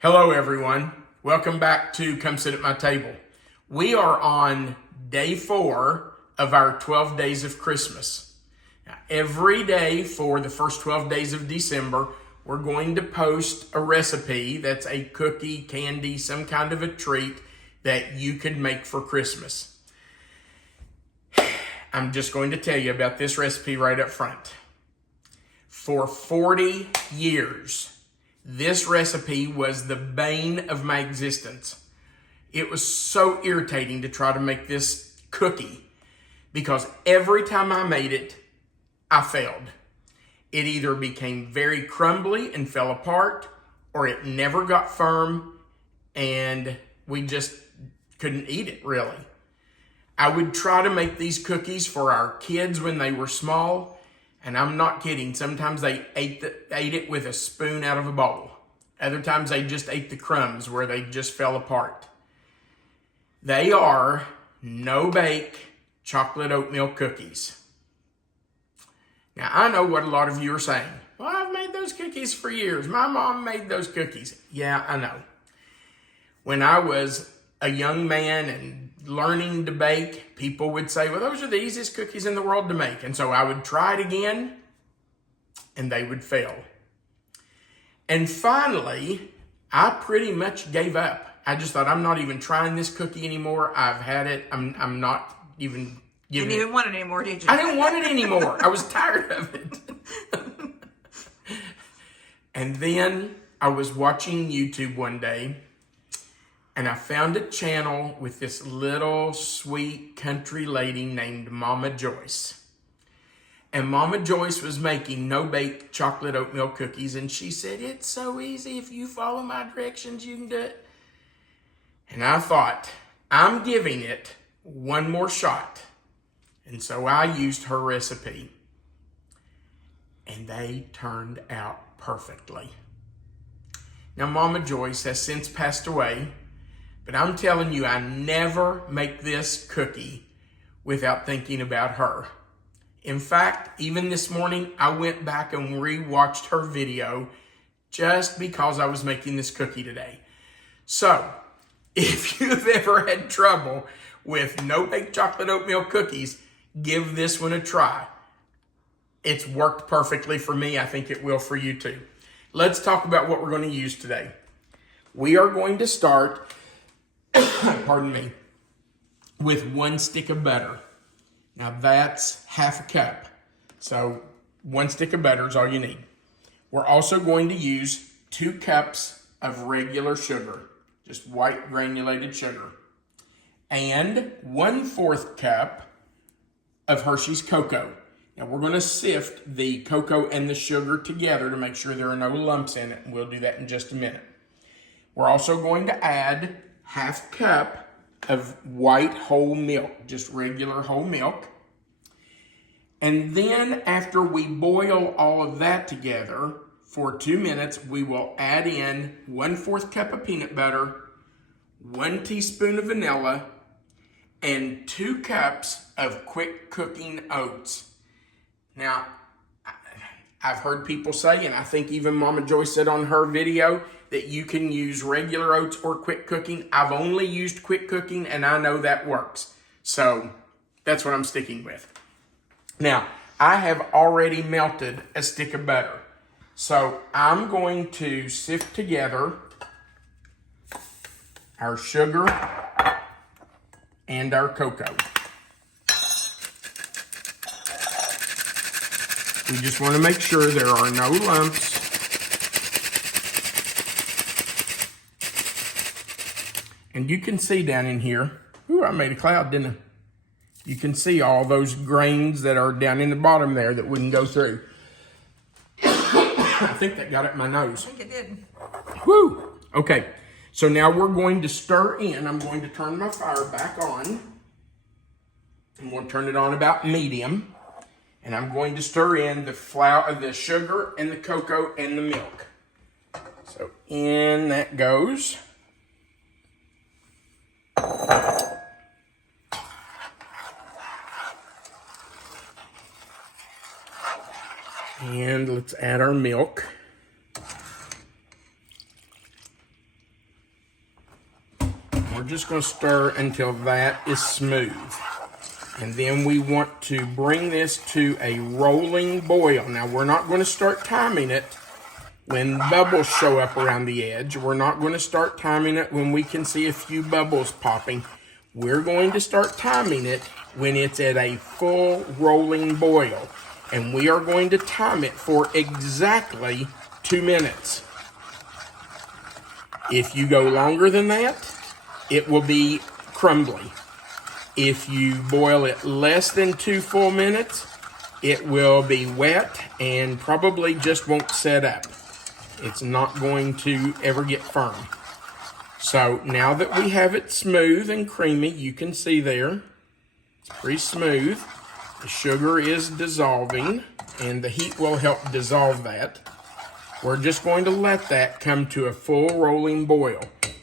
Hello everyone, welcome back to Come Sit at My Table. We are on day 4 of our 12 days of Christmas. Now, every day for the first 12 days of December, we're going to post a recipe that's a cookie, candy, some kind of a treat that you can make for Christmas. I'm just going to tell you about this recipe right up front. For 40 years, this recipe was the bane of my existence. It was so irritating to try to make this cookie because every time I made it, I failed. It either became very crumbly and fell apart, or it never got firm and we just couldn't eat it really. I would try to make these cookies for our kids when they were small, and I'm not kidding. Sometimes they ate it with a spoon out of a bowl. Other times they just ate the crumbs where they just fell apart. They are no-bake chocolate oatmeal cookies. Now, I know what a lot of you are saying. Well, I've made those cookies for years. My mom made those cookies. Yeah, I know. When I was a young man and learning to bake, people would say, well, those are the easiest cookies in the world to make. And so I would try it again, and they would fail. And finally, I pretty much gave up. I just thought, I'm not even trying this cookie anymore. I've had it. I'm not even giving it. You didn't even want it anymore, did you? I didn't want it anymore. I was tired of it. And then I was watching YouTube one day, and I found a channel with this little sweet country lady named Mama Joyce. And Mama Joyce was making no-bake chocolate oatmeal cookies, and she said, it's so easy. If you follow my directions, you can do it. And I thought, I'm giving it one more shot. And so I used her recipe. And they turned out perfectly. Now, Mama Joyce has since passed away, but I'm telling you, I never make this cookie without thinking about her. In fact, even this morning, I went back and re-watched her video just because I was making this cookie today. So, if you've ever had trouble with no-bake chocolate oatmeal cookies, give this one a try. It's worked perfectly for me. I think it will for you too. Let's talk about what we're going to use today. We are going to start, pardon me, with 1 stick of butter. Now that's half a cup. So 1 stick of butter is all you need. We're also going to use 2 cups of regular sugar, just white granulated sugar, and 1/4 cup of Hershey's cocoa. Now we're going to sift the cocoa and the sugar together to make sure there are no lumps in it, and we'll do that in just a minute. We're also going to add half cup of white whole milk, just regular whole milk. And then after we boil all of that together for 2 minutes, we will add in 1/4 cup of peanut butter, 1 teaspoon of vanilla, and 2 cups of quick cooking oats. Now, I've heard people say, and I think even Mama Joyce said on her video, that you can use regular oats or quick cooking. I've only used quick cooking, and I know that works. So that's what I'm sticking with. Now, I have already melted a stick of butter. So I'm going to sift together our sugar and our cocoa. We just want to make sure there are no lumps. And you can see down in here, ooh, I made a cloud, didn't I? You can see all those grains that are down in the bottom there that wouldn't go through. I think that got up my nose. I think it did. Woo! Okay, so now we're going to stir in. I'm going to turn my fire back on. I'm going to turn it on about medium. And I'm going to stir in the flour, the sugar and the cocoa and the milk. So in that goes. And let's add our milk. we're just going to stir until that is smooth. And then we want to bring this to a rolling boil. Now, we're not going to start timing it when bubbles show up around the edge. We're not going to start timing it when we can see a few bubbles popping. We're going to start timing it when it's at a full rolling boil. And we are going to time it for exactly 2 minutes. If you go longer than that, it will be crumbly. If you boil it less than 2 full minutes, it will be wet and probably just won't set up. It's not going to ever get firm. So now that we have it smooth and creamy, you can see there, it's pretty smooth. The sugar is dissolving and the heat will help dissolve that. We're just going to let that come to a full rolling boil.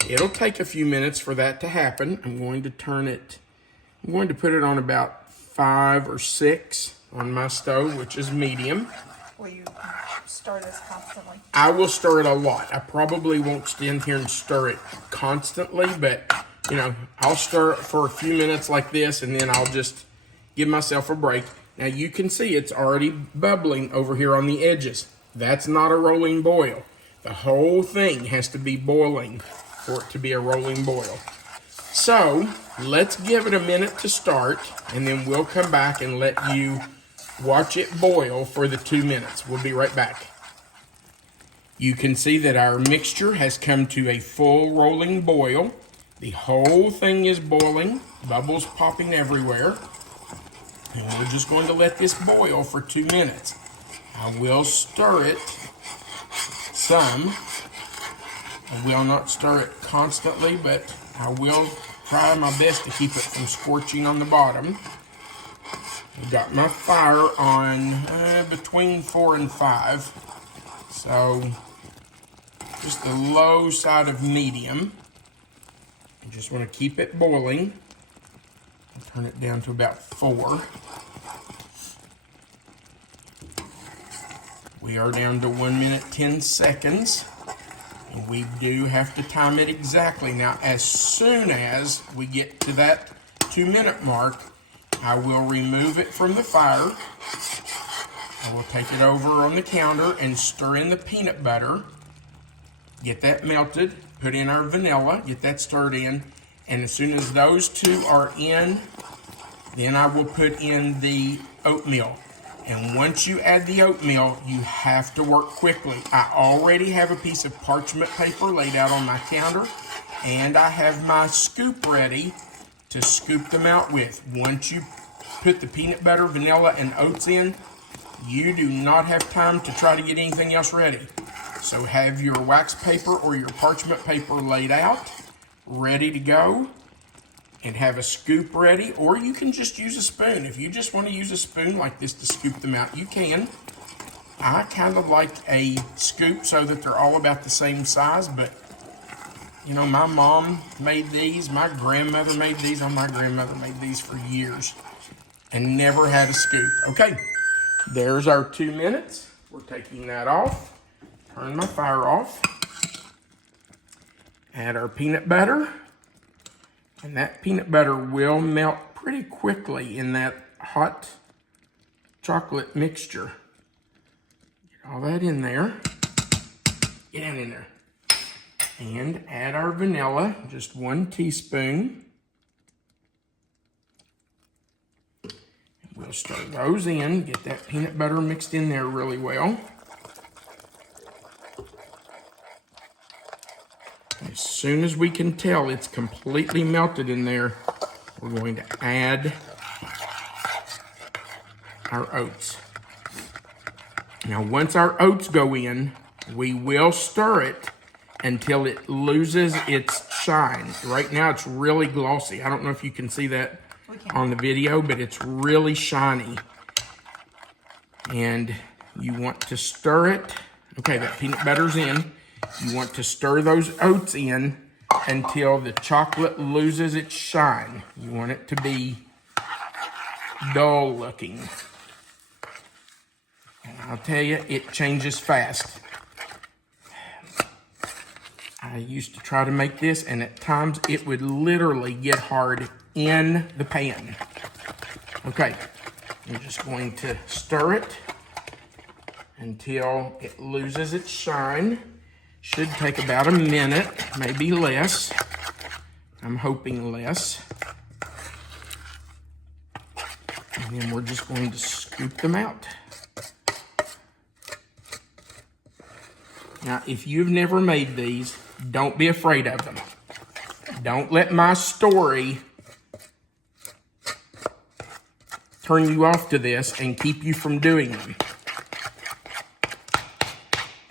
It'll take a few minutes for that to happen. I'm going to put it on about 5 or 6 on my stove, which is medium. Will you stir this constantly? I will stir it a lot. I probably won't stand here and stir it constantly, but I'll stir it for a few minutes like this, and then I'll just give myself a break. Now you can see it's already bubbling over here on the edges. That's not a rolling boil. The whole thing has to be boiling for it to be a rolling boil. So let's give it a minute to start, and then we'll come back and let you watch it boil for the 2 minutes. We'll be right back. You can see that our mixture has come to a full rolling boil. The whole thing is boiling, bubbles popping everywhere. And we're just going to let this boil for 2 minutes. I will stir it some. I will not stir it constantly, but I will try my best to keep it from scorching on the bottom. I've got my fire on between 4 and 5. So just the low side of medium. I just want to keep it boiling. I'll turn it down to about 4. We are down to 1 minute 10 seconds. And we do have to time it exactly. Now, as soon as we get to that 2 minute mark, I will remove it from the fire. I will take it over on the counter and stir in the peanut butter. Get that melted, put in our vanilla, get that stirred in. And as soon as those two are in, then I will put in the oatmeal. And once you add the oatmeal, you have to work quickly. I already have a piece of parchment paper laid out on my counter, and I have my scoop ready to scoop them out with. Once you put the peanut butter, vanilla, and oats in, you do not have time to try to get anything else ready. So have your wax paper or your parchment paper laid out, ready to go, and have a scoop ready, or you can just use a spoon. If you just want to use a spoon like this to scoop them out, you can. I kind of like a scoop so that they're all about the same size, but my mom made these, my grandmother made these, my grandmother made these for years and never had a scoop. Okay, there's our 2 minutes. We're taking that off. Turn my fire off. Add our peanut butter. And that peanut butter will melt pretty quickly in that hot chocolate mixture. Get all that in there. Get down in there. And add our vanilla, just 1 teaspoon. And we'll stir those in, get that peanut butter mixed in there really well. As soon as we can tell it's completely melted in there, we're going to add our oats. Now, once our oats go in, we will stir it until it loses its shine. Right now, it's really glossy. I don't know if you can see that on the video, but it's really shiny. And you want to stir it. Okay, that peanut butter's in. You want to stir those oats in until the chocolate loses its shine. You want it to be dull looking. And I'll tell you, it changes fast. I used to try to make this, and at times it would literally get hard in the pan. Okay, I'm just going to stir it until it loses its shine. Should take about a minute, maybe less. I'm hoping less. And then we're just going to scoop them out. Now, if you've never made these, don't be afraid of them. Don't let my story turn you off to this and keep you from doing them.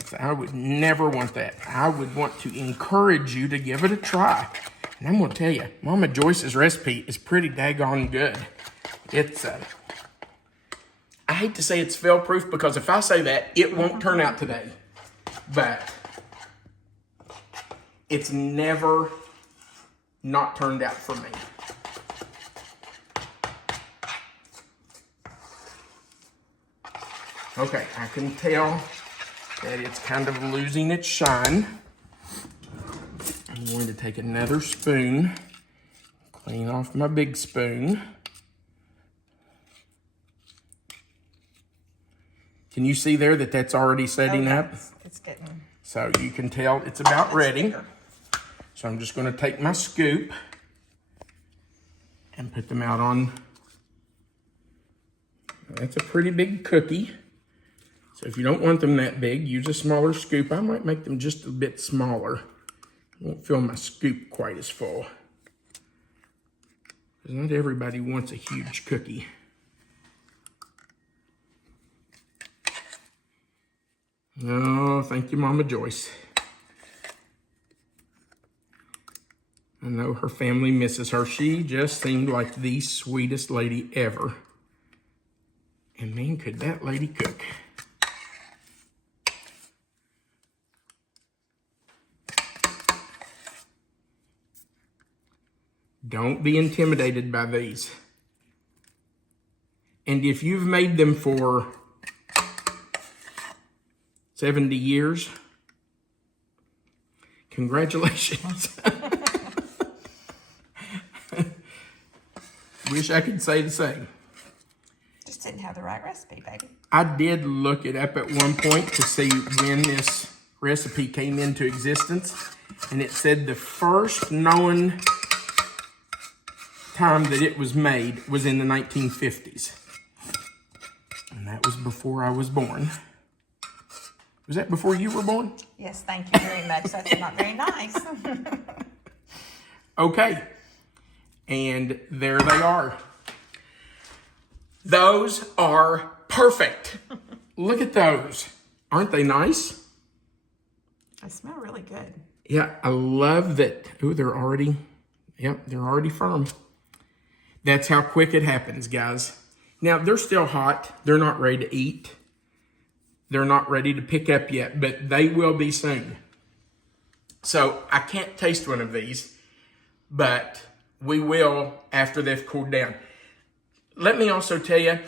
So I would never want that. I would want to encourage you to give it a try. And I'm going to tell you, Mama Joyce's recipe is pretty daggone good. It's, I hate to say it's fail-proof, because if I say that, it won't turn out today. But it's never not turned out for me. Okay, I can tell that it's kind of losing its shine. I'm going to take another spoon, clean off my big spoon. Can you see there that that's already setting up? It's getting... So you can tell it's about ready. Bigger. So I'm just going to take my scoop and put them out on. That's a pretty big cookie. So if you don't want them that big, use a smaller scoop. I might make them just a bit smaller. I won't fill my scoop quite as full, because not everybody wants a huge cookie. Oh, thank you, Mama Joyce. I know her family misses her. She just seemed like the sweetest lady ever. And man, could that lady cook. Don't be intimidated by these. And if you've made them for 70 years, congratulations. Wish I could say the same. Just didn't have the right recipe, baby. I did look it up at one point to see when this recipe came into existence, and it said the first known time that it was made was in the 1950s. And that was before I was born. Was that before you were born? Yes, thank you very much. That's not very nice. Okay. And there they are. Those are perfect. Look at those. Aren't they nice? They smell really good. Yeah, I love that. Oh, they're already firm. That's how quick it happens, guys. Now, they're still hot. They're not ready to eat. They're not ready to pick up yet, but they will be soon. So I can't taste one of these, but we will after they've cooled down. Let me also tell you,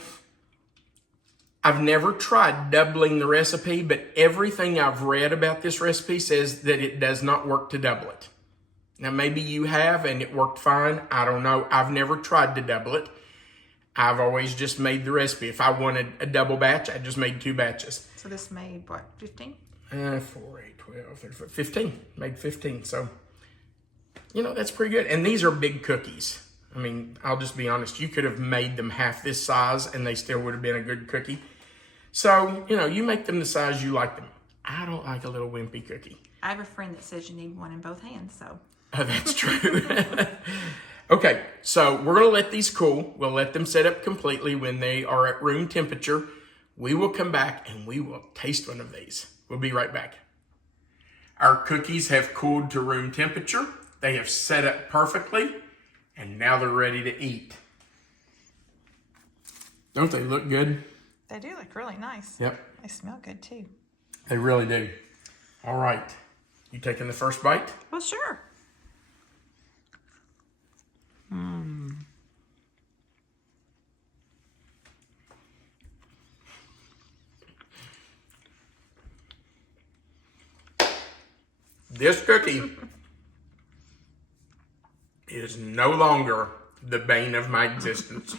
I've never tried doubling the recipe, but everything I've read about this recipe says that it does not work to double it. Now, maybe you have and it worked fine. I don't know. I've never tried to double it. I've always just made the recipe. If I wanted a double batch, I just made 2 batches. So this made, what, 15? 4, 8, 12, 13, 15. Made 15. So, you know, that's pretty good. And these are big cookies. I mean, I'll just be honest. You could have made them half this size and they still would have been a good cookie. So, you know, you make them the size you like them. I don't like a little wimpy cookie. I have a friend that says you need one in both hands, so. Oh, that's true. Okay, so we're going to let these cool. We'll let them set up completely when they are at room temperature. We will come back and we will taste one of these. We'll be right back. Our cookies have cooled to room temperature. They have set up perfectly, and now they're ready to eat. Don't they look good? They do look really nice. Yep. They smell good too. They really do. All right. You taking the first bite? Well, sure. This cookie is no longer the bane of my existence.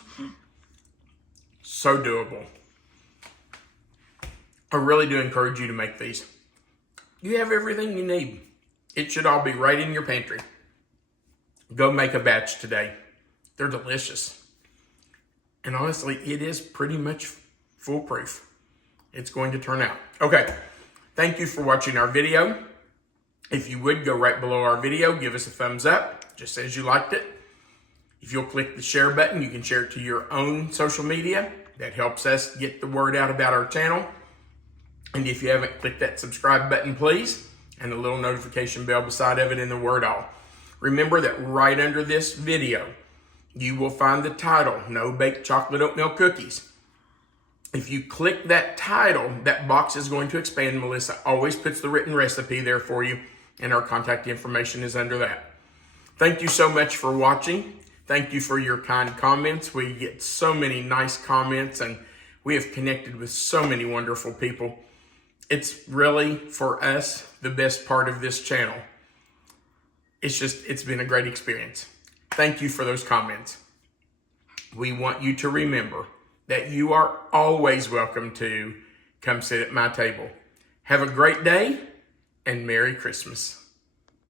So doable. I really do encourage you to make these. You have everything you need. It should all be right in your pantry. Go make a batch today. They're delicious. And honestly, it is pretty much foolproof. It's going to turn out. Okay, thank you for watching our video. If you would, go right below our video, give us a thumbs up, just says you liked it. If you'll click the share button, you can share it to your own social media. That helps us get the word out about our channel. And if you haven't clicked that subscribe button, please, and the little notification bell beside of it in the word all. Remember that right under this video, you will find the title, No Bake Chocolate Oatmeal Cookies. If you click that title, that box is going to expand. Melissa always puts the written recipe there for you, and our contact information is under that. Thank you so much for watching. Thank you for your kind comments. We get so many nice comments, and we have connected with so many wonderful people. It's really, for us, the best part of this channel. It's been a great experience. Thank you for those comments. We want you to remember that you are always welcome to come sit at my table. Have a great day, and Merry Christmas.